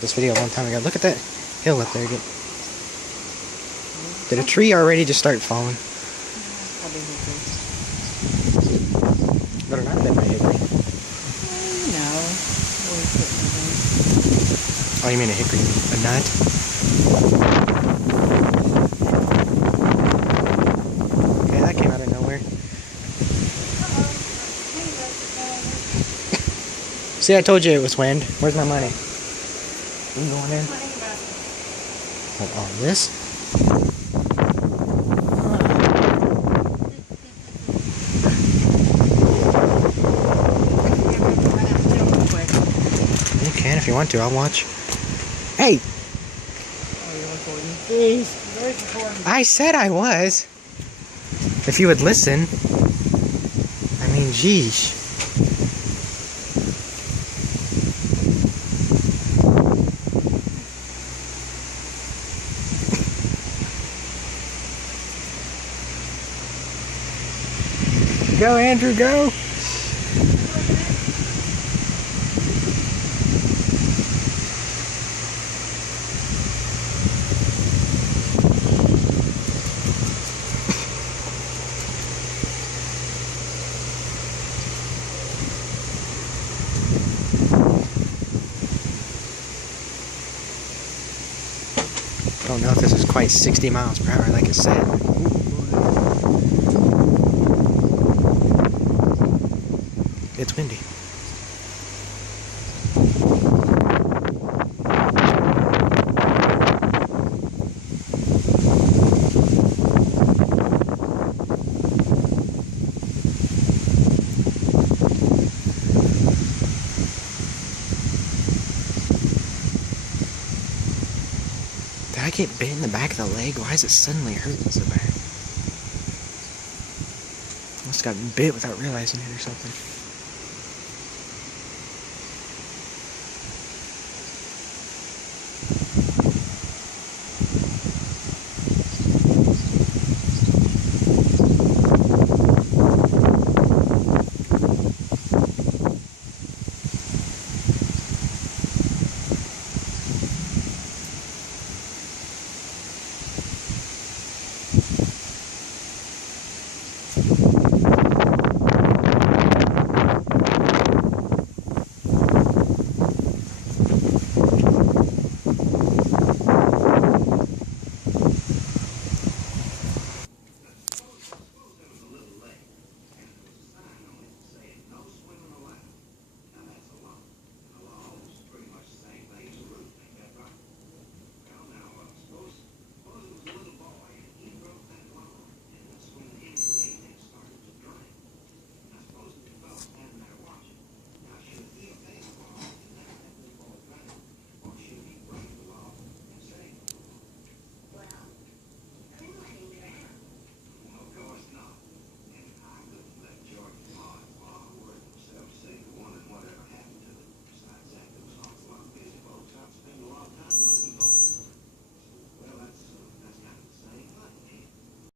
This video a long time ago. Look at that hill up there again. Did a tree already just start falling? Probably hickory. Better not have been my hickory. No. Oh, you mean a hickory? A nut? Okay, that came out of nowhere. See, I told you it was wind. Where's my money? You going in? What, all this? You can if you want to. I'll watch. Hey! I said I was. If you would listen. I mean, geez. Go, Andrew, go! I don't know if this is quite 60 miles per hour like it said. It's windy. Did I get bit in the back of the leg? Why is it suddenly hurting so bad? Must have gotten bit without realizing it or something.